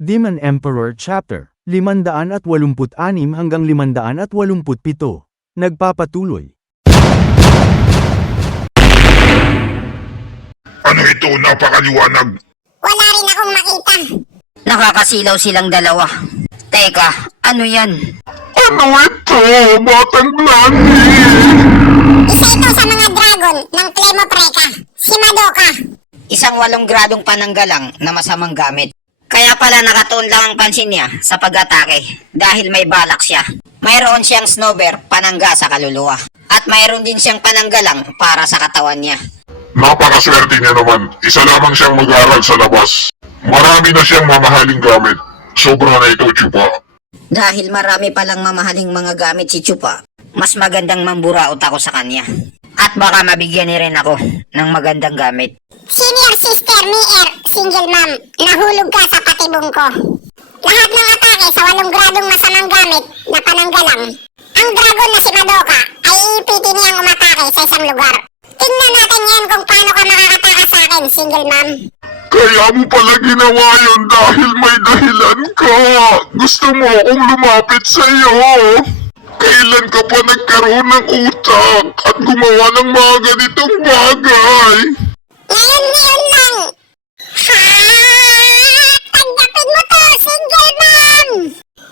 Demon Emperor Chapter 586 hanggang 587. Nagpapatuloy. Ano ito? Napakaliwanag. Wala rin akong makita. Nakakasilaw silang dalawa. Teka, ano yan? Ano ito? Batang Blandy! Isa ito sa mga dragon ng Plemopreca, si Madoka. Isang 8 gradong pananggalang na masamang gamit. Kaya pala nakatuon lang ang pansin niya sa pag-atake dahil may balak siya. Mayroon siyang snowbear panangga sa kaluluwa. At mayroon din siyang pananggalang para sa katawan niya. Napakaswerte niya naman. Isa lamang siyang mag-aaral sa labas. Marami na siyang mamahaling gamit. Sobra na ito, Chupa. Dahil marami palang mamahaling mga gamit si Chupa, mas magandang mamburaot ako sa kanya. At baka mabigyan ni rin ako ng magandang gamit. Senior Sister Mier, single mom, nahulog ka sa patibong ko. Lahat ng atake sa 8 gradong masamang gamit na pananggalang. Ang dragon na si Madoka ay iipitin niyang umatake sa isang lugar. Tingnan natin yan kung paano ka makakataka sa akin, single mom. Kaya mo pala ginawa yun dahil may dahilan ka. Gusto mo akong lumapit sa iyo. Kailan ka pa nagkaroon ng utak at gumawa ng mga ganitong bagay? Ngayon lang. Ha? Tanggapin mo to, single mom!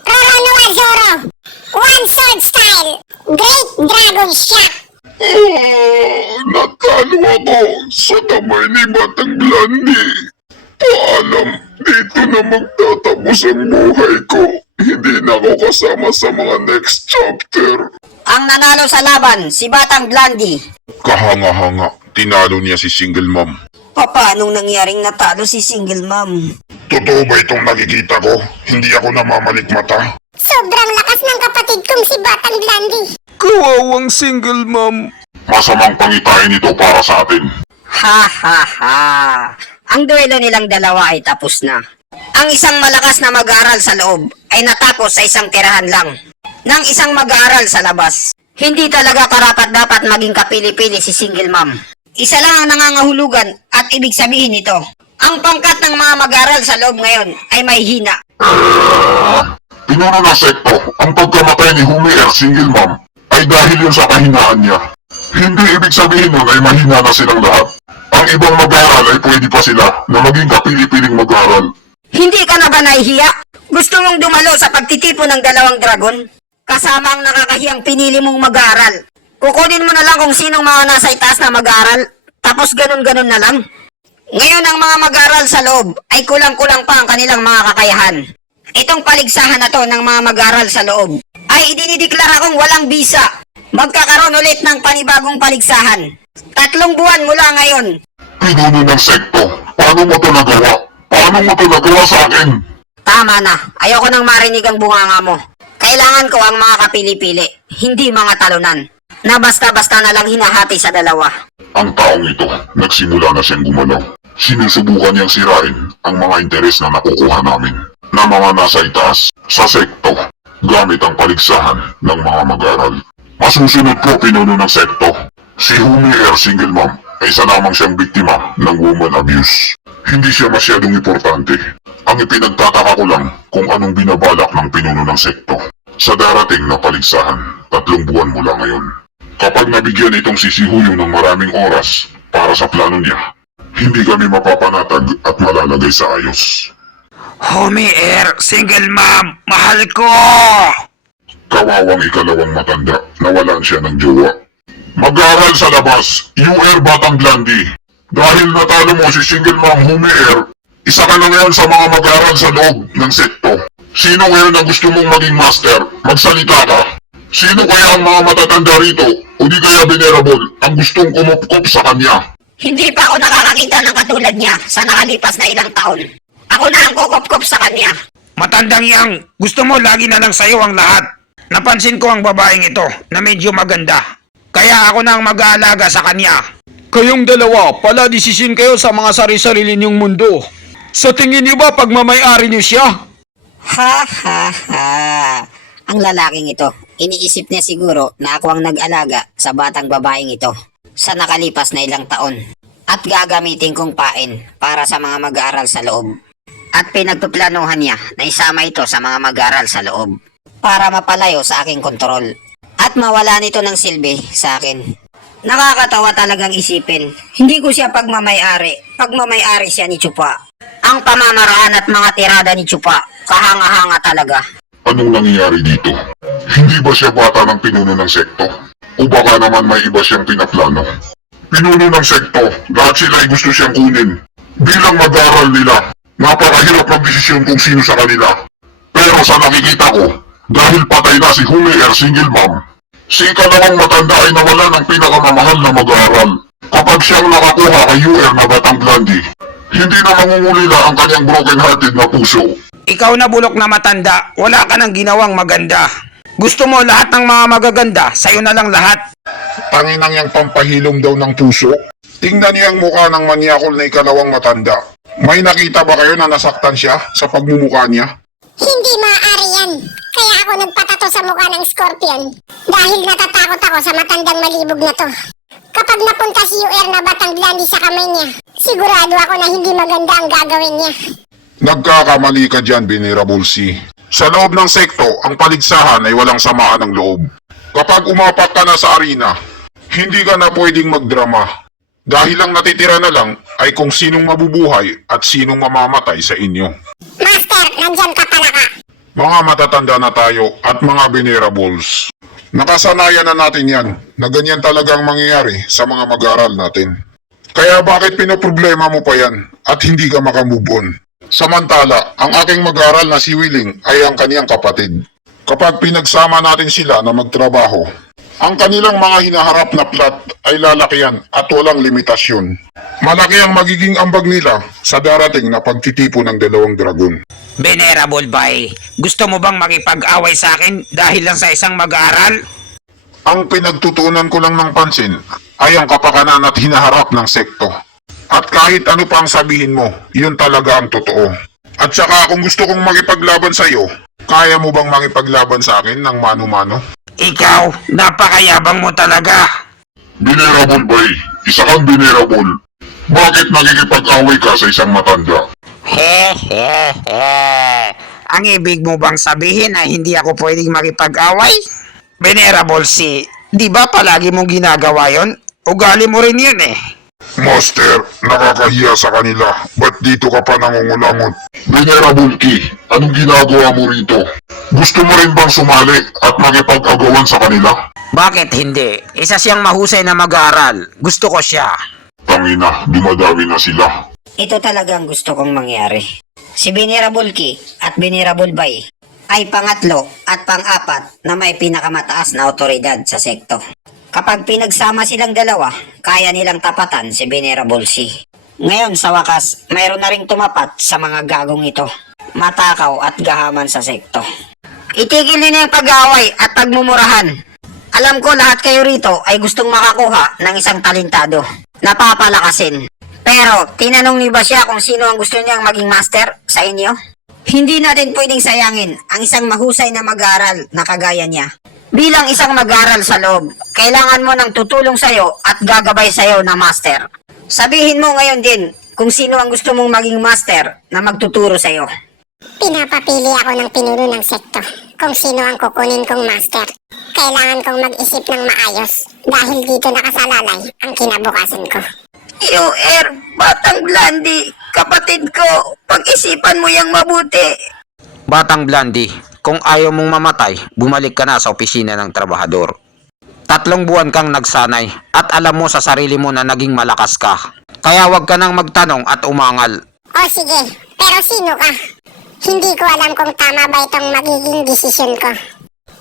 Roronoa Zoro, one sword style, great dragon shock. Natalo ako sa kamay ni Batang Blandy. Paalam, dito na magtatapos ang buhay ko. Hindi na ako kasama sa mga next chapter. Ang nanalo sa laban, si Batang Blandy. Kahanga-hanga, tinalo niya si Single Mom. Paanong nangyaring natalo si Single Mom? Totoo ba itong nakikita ko? Hindi ako namamalikmata. Sobrang lakas ng kapatid kong si Batang Blandy. Kawawang single mom. Masamang pangitain ito para sa atin. Ha ha ha! Ang duelo nilang dalawa ay tapos na. Ang isang malakas na mag-aaral sa loob ay natapos sa isang tirahan lang ng isang mag-aaral sa labas. Hindi talaga karapat-dapat maging kapili-pili si Single Mom. Isa lang ang nangangahulugan at ibig sabihin nito. Ang pangkat ng mga mag-aaral sa loob ngayon ay may hina. Pinuno ng sekto, ang pagkamatay ni Humier Single Mom ay dahil yun sa kahinaan niya. Hindi ibig sabihin nun ay mahina na silang lahat. Ang ibang mag-aaral ay pwede pa sila na maging kapili-piling mag-aaral. Hindi ka na ba nahihiya? Gusto mong dumalo sa pagtitipon ng 2 dragon? Kasama ang nakakahiyang pinili mong mag-aaral. Kukunin mo na lang kung sinong mga nasa itaas na mag-aaral, tapos ganun-ganun na lang. Ngayon ang mga mag-aaral sa loob ay kulang-kulang pa ang kanilang mga kakayahan. Itong paligsahan na to ng mga mag-aaral sa loob ay idinideklara kong walang bisa. Magkakaroon ulit ng panibagong paligsahan. 3 buwan mula ngayon. Pinuno ng sekto, paano mo ito nagawa? Paano mo ito nagawa sa akin? Tama na, ayoko nang marinig ang bunganga mo. Kailangan ko ang mga kapili-pili, hindi mga talunan, na basta-basta na lang hinahati sa dalawa. Ang taong ito, nagsimula na siyang gumalaw. Sinusubukan niyang sirain ang mga interes na nakukuha namin na mga nasa itaas sa sekto gamit ang paligsahan ng mga mag-aaral. Masusunod po pinuno ng sekto. Si Humier Single Mom ay isa lamang siyang biktima ng woman abuse. Hindi siya masyadong importante. Ang ipinagtataka ko lang kung anong binabalak ng pinuno ng sekto sa darating na paligsahan 3 buwan mula ngayon. Kapag nabigyan itong si Huyong ng maraming oras para sa plano niya, hindi kami mapapanatag at malalagay sa ayos. Humier, single mom, mahal ko! Kawawang ikalawang matanda, nawalan siya ng jowa. Mag-aaral sa labas, UR Batang Blandy. Dahil natalo mo si Single Mom Humier, isa ka na ngayon sa mga mag-aaral sa loob ng sekto. Sino ngayon ang gusto mong maging master? Magsalita ka. Sino kaya ang mga matatanda rito, o di kaya venerable, ang gustong kumupkop sa kanya? Hindi pa ako nakakakita ng katulad niya sa nakalipas na ilang taon. Ako na ang kukop-kop sa kanya. Matandang yang, gusto mo lagi na lang sa'yo ang lahat. Napansin ko ang babaeng ito na medyo maganda. Kaya ako na ang mag-aalaga sa kanya. Kayong dalawa, pala desisyon kayo sa mga sari-sarili niyong mundo. Sa tingin niyo ba pagmamay-ari niyo siya? Ha ha ha. Ang lalaking ito, iniisip niya siguro na ako ang nag-alaga sa batang babaeng ito sa nakalipas na ilang taon at gagamitin kong pain para sa mga mag-aaral sa loob. at pinagpaplanuhan niya na isama ito sa mga mag-aral sa loob para mapalayo sa aking kontrol at mawala nito ng silbi sa akin. Nakakatawa talagang isipin. Hindi ko siya pagmamay-ari. Pagmamay-ari siya ni Chupa. Ang pamamaraan at mga tirada ni Chupa, kahanga-hanga talaga. Anong nangyayari dito? Hindi ba siya bata ng pinuno ng sekto? O baka naman may iba siyang pinaplano? Pinuno ng sekto, lahat sila ay gusto siyang kunin. Bilang mag-aral nila, napakahirap magdesisyon kung sino sa kanila. Pero sa nakikita ko, dahil patay na si Humier Single Mom, si ikalawang matanda ay nawala ng pinakamamahal na mag-aaral. Kapag siyang nakakuha kay UR na Batang Blondie, hindi na mangungulila ang kanyang broken-hearted na puso. Ikaw na bulok na matanda, wala ka nang ginawang maganda. Gusto mo lahat ng mga magaganda, sa'yo na lang lahat. Tanginang yang pampahilom daw ng puso. Tingnan niyo ang mukha ng manyakol na ikalawang matanda. May nakita ba kayo na nasaktan siya sa pagmumukha niya? Hindi maaari yan. Kaya ako nagpatato sa mukha ng Scorpion. Dahil natatakot ako sa matandang malibog na to. Kapag napunta si UR na Batang Blondie sa kamay niya, sigurado ako na hindi maganda ang gagawin niya. Nagkakamali ka dyan, Venerable C. Sa loob ng sekto, ang paligsahan ay walang samaan ng loob. Kapag umapak ka na sa arena, hindi ka na pwedeng magdrama. Dahil ang natitira na lang ay kung sinong mabubuhay at sinong mamamatay sa inyo. Master, nandyan ka pala ka. Mga matatanda na tayo at mga venerables. Nakasanayan na natin yan na ganyan talaga ang mangyayari sa mga mag-aaral natin. Kaya bakit pinoproblema mo pa yan at hindi ka makamove on? Samantala, ang aking mag-aaral na si Willing ay ang kaniyang kapatid. Kapag pinagsama natin sila na magtrabaho, ang kanilang mga hinaharap na plot ay lalakihan at walang limitasyon. Malaki ang magiging ambag nila sa darating na pagtitipo ng dalawang dragon. Venerable Bay, gusto mo bang makipag-away sa akin dahil lang sa isang mag-aaral? Ang pinagtutuunan ko lang ng pansin ay ang kapakanan at hinaharap ng sekto. At kahit ano pa ang sabihin mo, yun talaga ang totoo. At saka kung gusto kong makipaglaban sa iyo, kaya mo bang makipaglaban sa akin ng mano-mano? Ikaw, napakayabang mo talaga. Venerable Bay, isa kang venerable. Bakit nakikipag-away ka sa isang matanda? Ang ibig mo bang sabihin ay hindi ako pwedeng makipag-away? Venerable C, di ba palagi mong ginagawa yon? Ugali mo rin yun eh. Master, nakakahiya sa kanila. Ba't dito ka pa nangungulangot? Venerable Key, anong ginagawa mo rito? Gusto mo rin bang sumali at makipag-agawan sa kanila? Bakit hindi? Isa siyang mahusay na mag-aaral. Gusto ko siya. Tangina, dumadami na sila. Ito talagang gusto kong mangyari. Si Venerable Ki at Venerable Bay ay pangatlo at pang-apat na may pinakamataas na otoridad sa sekto. Kapag pinagsama silang dalawa, kaya nilang tapatan si Venerable C. Ngayon sa wakas, mayroon na ring tumapat sa mga gagong ito. Matakaw at gahaman sa sekto. Itigil nila yung pag-aaway at pagmumurahan. Alam ko lahat kayo rito ay gustong makakuha ng isang talentado. Napapalakasin. Pero, tinanong niyo ba siya kung sino ang gusto niyang maging master sa inyo? Hindi natin pwedeng sayangin ang isang mahusay na mag-aaral na kagaya niya. Bilang isang mag-aaral sa loob, kailangan mo ng tutulong sa'yo at gagabay sa'yo na master. Sabihin mo ngayon din kung sino ang gusto mong maging master na magtuturo sa'yo. Pinapapili ako ng pinuno ng sekto kung sino ang kukunin kong master. Kailangan kong mag-isip ng maayos dahil dito nakasalalay ang kinabukasan ko. UR, Batang Blondie, kapatid ko, pag-isipan mo yang mabuti. Batang Blondie, kung ayaw mong mamatay, bumalik ka na sa opisina ng trabahador. 3 buwan kang nagsanay at alam mo sa sarili mo na naging malakas ka. Kaya wag ka nang magtanong at umangal. O sige, pero sino ka? Hindi ko alam kung tama ba itong magiging desisyon ko.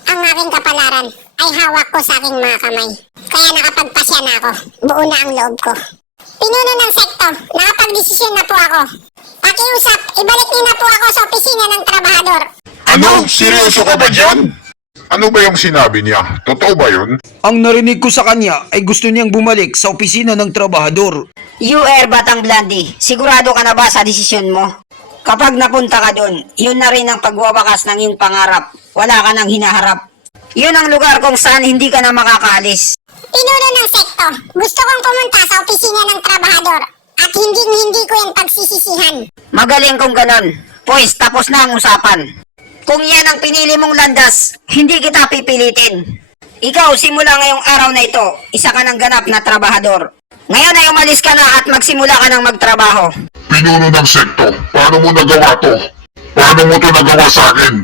Ang aking kapalaran ay hawak ko sa aking mga kamay. Kaya nakapagpasya na ako. Buo na ang loob ko. Pinuno ng sekto, nakapag-desisyon na po ako. Pakiusap, ibalik niyo na po ako sa opisina ng trabahador. Ano? Seryoso ka ba dyan? Ano ba yung sinabi niya? Totoo ba yun? Ang narinig ko sa kanya ay gusto niyang bumalik sa opisina ng trabahador. UR, Batang Blondie, sigurado ka na ba sa desisyon mo? Kapag napunta ka doon, yun na rin ang pagwawakas ng iyong pangarap. Wala ka nang hinaharap. Yun ang lugar kung saan hindi ka na makakaalis. Pinuno ng sekto, gusto kong pumunta sa opisina ng trabahador. At hindi ko yung pagsisisihan. Magaling kung ganon. Pues tapos na ang usapan. Kung yan ang pinili mong landas, hindi kita pipilitin. Ikaw, simula ngayong araw na ito, isa ka ng ganap na trabahador. Ngayon ay umalis ka na at magsimula ka ng magtrabaho. Pinuno ng sekto, paano mo nagawa to? Paano mo to nagawa sa akin?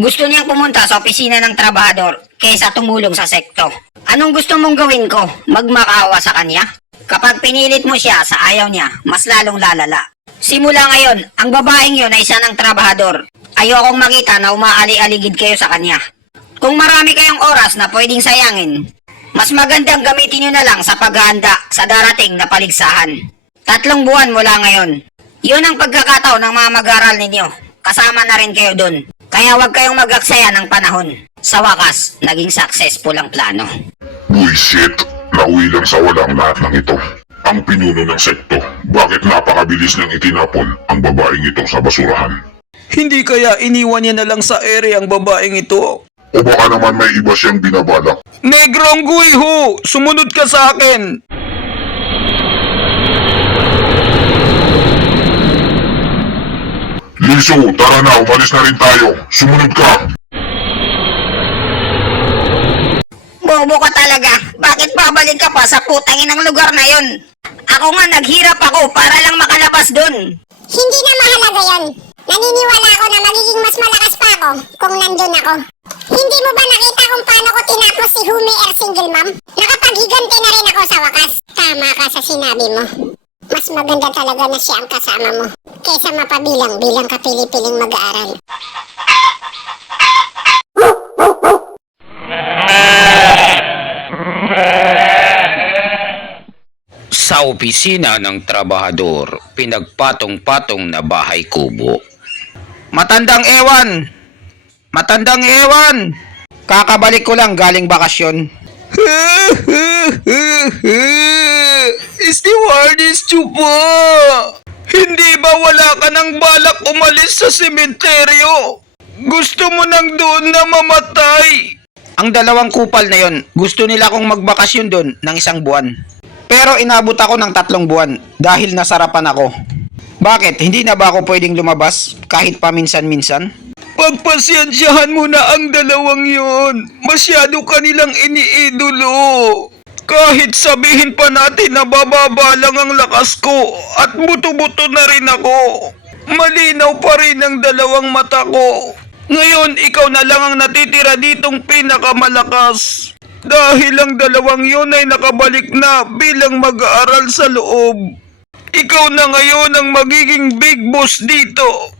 Gusto niyang pumunta sa opisina ng trabahador kaysa tumulong sa sekto. Anong gusto mong gawin ko? Magmakaawa sa kanya? Kapag pinilit mo siya sa ayaw niya, mas lalong lalala. Simula ngayon, ang babaeng yun ay isa ng trabahador. Ayokong makita na umaali-aligid kayo sa kanya. Kung marami kayong oras na pwedeng sayangin, mas magandang gamitin nyo na lang sa paghahanda sa darating na paligsahan. 3 buwan mula ngayon. Yun ang pagkakataon ng mga mag-aral ninyo. Kasama na rin kayo dun. Kaya huwag kayong mag-aksaya ng panahon. Sa wakas, naging successful ang plano. Buisit, nauwi lang sa walang lahat ng ito. Ang pinuno ng sekto, bakit napakabilis niyang itinapon ang babaeng ito sa basurahan? Hindi kaya iniwan niya na lang sa ere ang babaeng ito? O baka naman may iba siyang binabalak? Negrong Guiho! Sumunod ka sa akin! Liso, tara na, umalis na rin tayo. Sumunod ka. Bobo ka talaga. Bakit babalik ka pa sa putangin ng lugar na yon? Ako nga naghirap ako para lang makalabas dun. Hindi na mahalaga yon. Naniniwala ako na magiging mas malakas pa ako kung nandun ako. Hindi mo ba nakita kung paano ko tinapos si Humier Single Mom? Nakapaghiganti na rin ako sa wakas. Tama ka sa sinabi mo. Mas maganda talaga na siya ang kasama mo kaysa mapabilang-bilang kapili-piling mag-aaral. Sa opisina ng trabahador, pinagpatong-patong na bahay kubo. Matandang ewan! Matandang ewan! Kakabalik ko lang galing bakasyon. Stewardess Chupo! Hindi ba wala ka ng balak umalis sa sementeryo? Gusto mo nang doon na mamatay? Ang 2 kupal na yon, gusto nila kong magbakasyon doon ng 1 buwan. Pero inabot ako ng 3 buwan dahil nasarapan ako. Bakit? Hindi na ba ako pwedeng lumabas kahit paminsan-minsan? Pagpasensyahan mo na ang 2 yon. Masyado kanilang iniidolo. Kahit sabihin pa natin na bababa lang ang lakas ko at buto-buto na rin ako, malinaw pa rin ang 2 mata ko. Ngayon, ikaw na lang ang natitira ditong pinakamalakas. Dahil ang 2 yun ay nakabalik na bilang mag-aaral sa loob. Ikaw na ngayon ang magiging big boss dito.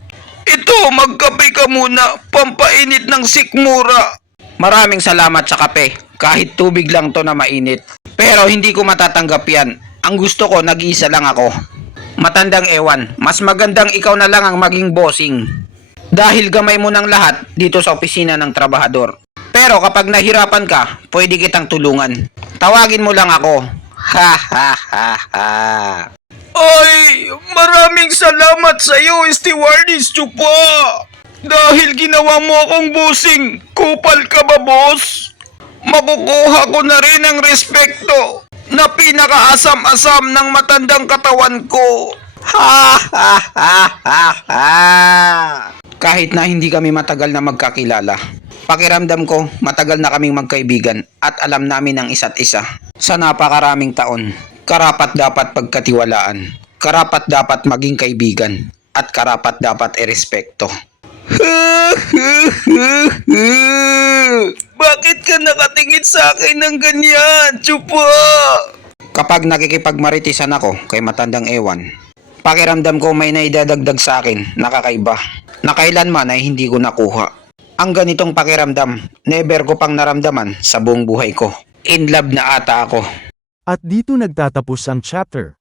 Ito, magkape ka muna, pampainit ng sikmura. Maraming salamat sa kape, kahit tubig lang to na mainit. Pero hindi ko matatanggap yan. Ang gusto ko, nag-iisa lang ako. Matandang ewan, mas magandang ikaw na lang ang maging bossing. Dahil gamay mo ng lahat dito sa opisina ng trabahador. Pero kapag nahirapan ka, pwede kitang tulungan. Tawagin mo lang ako. Ha ha ha ha. Ay, maraming salamat sa iyo, Stewardess Chupa. Dahil ginawa mo akong bossing, kupal ka ba, boss? Makukuha ko na rin ang respekto na pinakaasam-asam ng matandang katawan ko. Ha ha ha ha ha. Kahit na hindi kami matagal na magkakilala, pakiramdam ko matagal na kaming magkaibigan at alam namin ang isa't isa. Sa napakaraming taon, karapat dapat pagkatiwalaan, karapat dapat maging kaibigan, at karapat dapat irespekto. Bakit ka nakatingin sa akin ng ganyan, Chupa? Kapag nakikipagmaritisan ako kay matandang ewan, pakiramdam ko may naidadagdag sa akin na kakaiba, na kailanman ay hindi ko nakuha. Ang ganitong pakiramdam, never ko pang naramdaman sa buong buhay ko. In love na ata ako. At dito nagtatapos ang chapter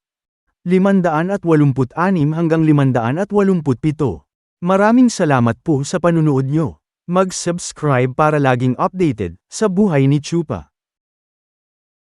586 hanggang 587. Maraming salamat po sa panunood nyo. Mag-subscribe para laging updated sa buhay ni Chupa.